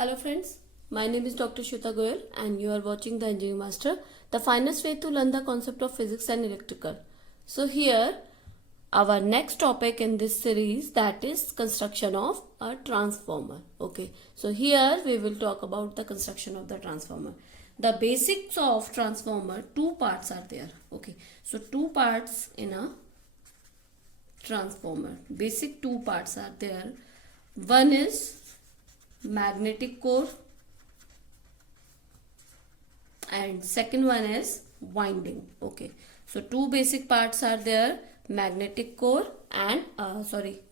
Hello friends, my name is Dr. Shweta Goyal and you are watching the Engineering Master, the finest way to learn the concept of physics and electrical. So here our next topic in this series, that is construction of a transformer. Okay, so here we will talk about the construction of the transformer. The basics of transformer, two parts are there. Okay, so two parts in a transformer. Basic two parts are there. One is magnetic core and second one is winding. Okay, so two basic parts are there, magnetic core and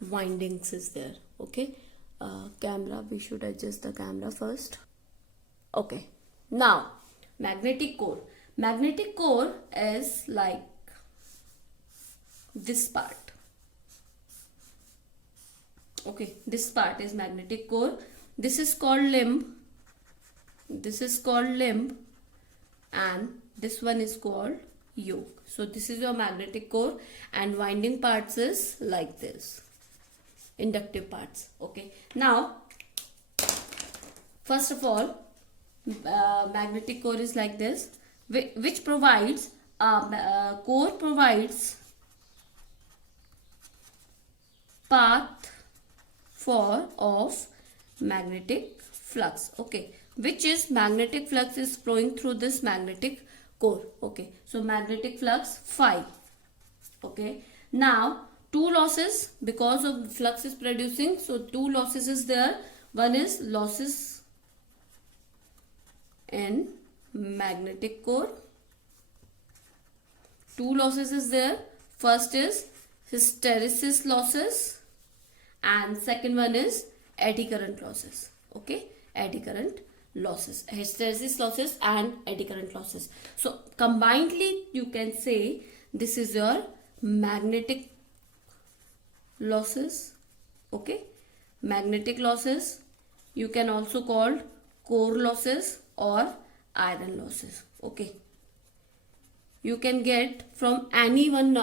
windings is there. Okay, camera, we should adjust the camera first. Okay, now magnetic core is like this part. Okay, this part is magnetic core. This is called limb. This is called limb and this one is called yoke. So this is your magnetic core and winding parts is like this, inductive parts. Okay, now first of all, magnetic core is like this, which provides core provides path of magnetic flux. Okay, which is magnetic flux is flowing through this magnetic core. Okay, so magnetic flux phi. Okay, now two losses because of flux is producing, so two losses is there. One is losses in magnetic core. Two losses is there. First is hysteresis losses and second one is eddy current losses. Okay, eddy current losses, hysteresis losses and eddy current losses. So combinedly you can say this is your magnetic losses. Okay, magnetic losses you can also call core losses or iron losses. Okay, you can get from any one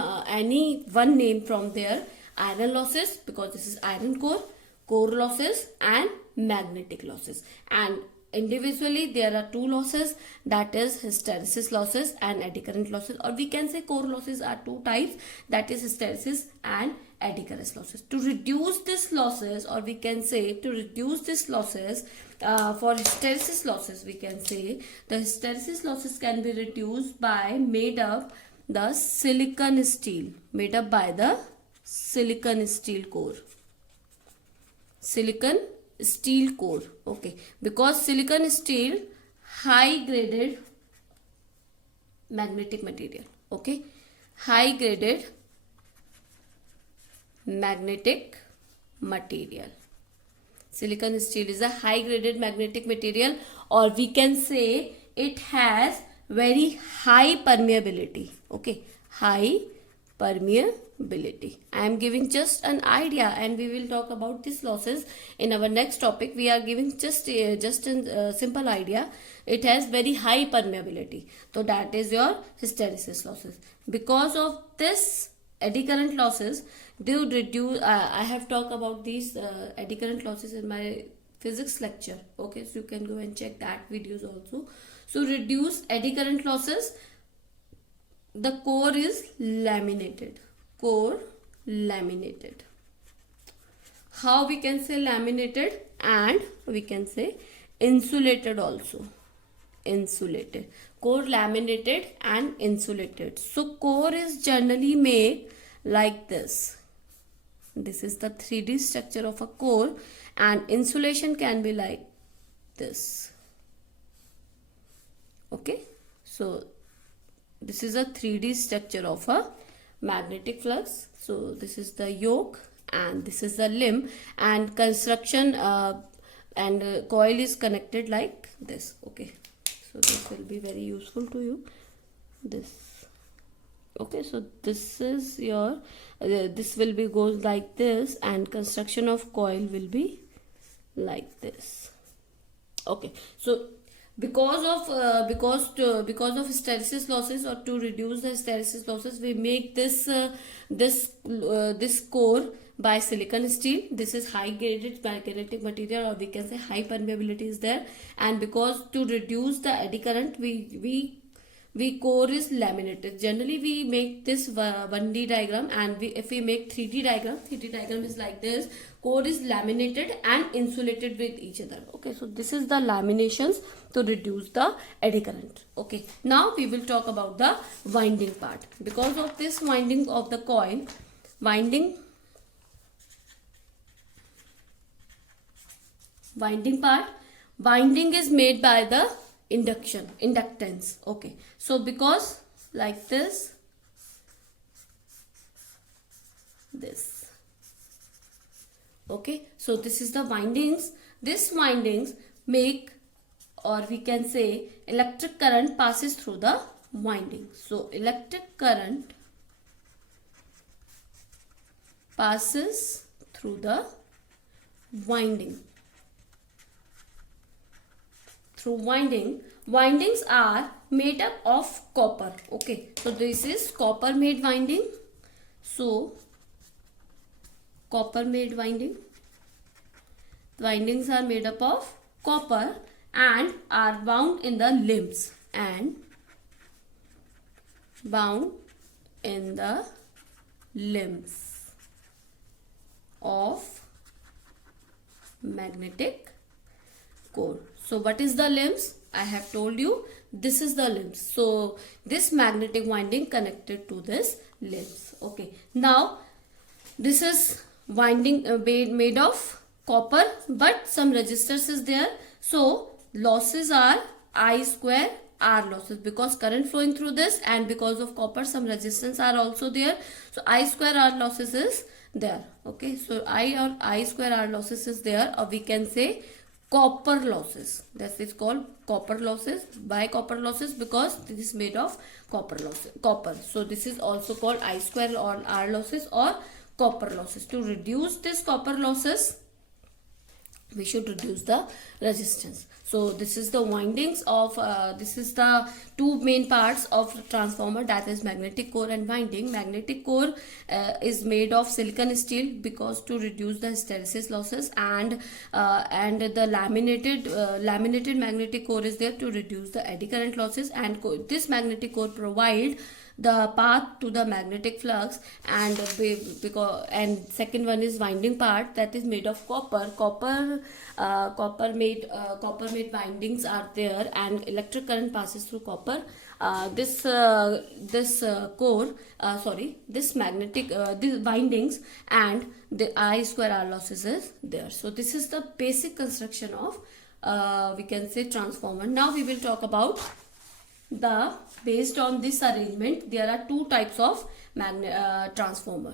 name from there. Iron losses because this is iron core losses and magnetic losses, and individually there are two losses, that is hysteresis losses and eddy current losses, or we can say core losses are two types, that is hysteresis and eddy current losses. To reduce this losses, or we can say to reduce this losses, for hysteresis losses we can say the hysteresis losses can be reduced by made up by the silicon steel core. Silicon steel core. Okay, because silicon steel high graded magnetic material. Okay, high graded magnetic material. Silicon steel is a high graded magnetic material, or we can say it has very high permeability. Okay, high permeability. I am giving just an idea and we will talk about these losses in our next topic. We are giving just a simple idea. It has very high permeability, so that is your hysteresis losses. Because of this eddy current losses, they would reduce. I have talked about these eddy current losses in my physics lecture. Okay, so you can go and check that videos also. So reduce eddy current losses. The core is laminated. How we can say laminated, and we can say insulated also. Insulated. Core laminated and insulated. So core is generally made like this. This is the 3D structure of a core, and insulation can be like this. Okay, so this is a 3D structure of a magnetic flux. So this is the yoke and this is the limb, and construction and coil is connected like this. Okay, so this will be very useful to you. This. Okay, so this is your this will be goes like this, and construction of coil will be like this. Okay, so because of hysteresis losses, or to reduce the hysteresis losses, we make this core by silicon steel. This is high graded magnetic material, or we can say high permeability is there. And because to reduce the eddy current, we core is laminated. Generally we make this 1D diagram, and if we make 3D diagram is like this. Core is laminated and insulated with each other. Okay, so this is the laminations to reduce the eddy current. Okay, now we will talk about the winding part. Because of this winding of the coil, winding is made by the inductance. Okay, so because like this okay, so this is the windings. This windings make, or we can say, electric current passes through the winding. So electric current passes through the winding. Windings are made up of copper. Okay, so this is copper made winding. So copper made windings are made up of copper and are bound in the limbs of magnetic core. So what is the limbs? I have told you, this is the limbs. So this magnetic winding connected to this limbs. Okay, now this is winding made of copper, but some resistors is there. So losses are I square R losses, because current flowing through this, and because of copper some resistance are also there. So I square R losses is there. Okay, so I square R losses is there, or we can say copper losses. That is called copper losses. By copper losses, because this is made of copper. So this is also called I square or R losses or copper losses. To reduce this copper losses, we should reduce the resistance. So this is the windings of this is the two main parts of transformer, that is magnetic core and winding. Magnetic core is made of silicon steel, because to reduce the hysteresis losses, and the laminated magnetic core is there to reduce the eddy current losses. And this magnetic core provide the path to the magnetic flux, and second one is winding part, that is made of copper made windings are there, and electric current passes through copper. This magnetic these windings, and the I square R losses is there. So this is the basic construction of we can say transformer. Now we will talk about based on this arrangement, there are two types of transformer.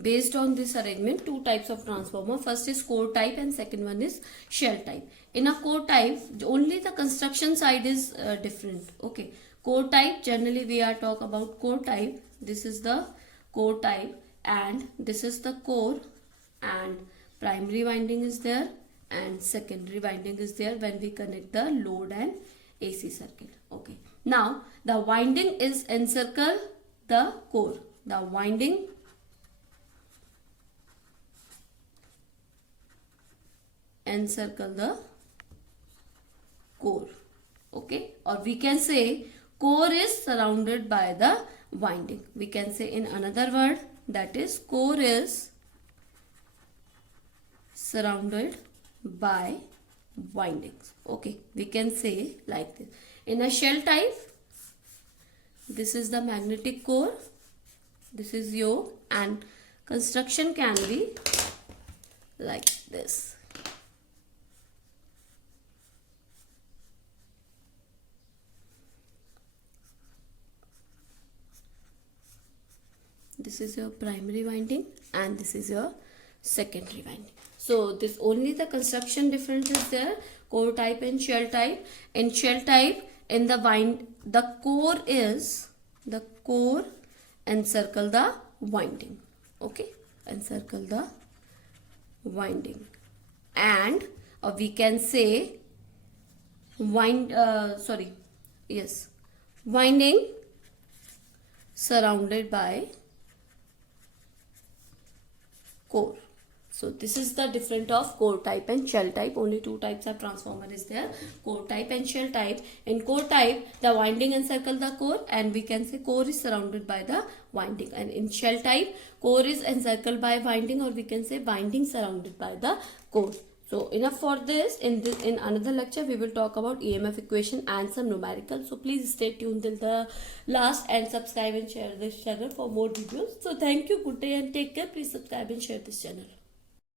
Based on this arrangement, two types of transformer. First is core type and second one is shell type. In a core type, only the construction side is different. Okay, core type, generally we are talk about core type. This is the core type, and this is the core, and primary winding is there and secondary winding is there when we connect the load and AC circuit. Okay, now the winding is encircle the core. The winding encircle the core. Okay, or we can say core is surrounded by the winding. We can say in another word, that is core is surrounded by windings. Okay, we can say like this. In a shell type, this is the magnetic core, this is yoke, and construction can be like this. This is your primary winding and this is your secondary winding. So this only the construction difference is there, core type and shell type. In shell type, in the core encircle the winding. Okay, encircle the winding, and we can say winding surrounded by core. So this is the difference of core type and shell type. Only two types of transformer is there, core type and shell type. In core type, the winding encircle the core, and we can say core is surrounded by the winding. And in shell type, core is encircled by winding, or we can say winding surrounded by the core. So enough for this. In another lecture, we will talk about EMF equation and some numerical. So please stay tuned till the last and subscribe and share this channel for more videos. So thank you, good day and take care. Please subscribe and share this channel.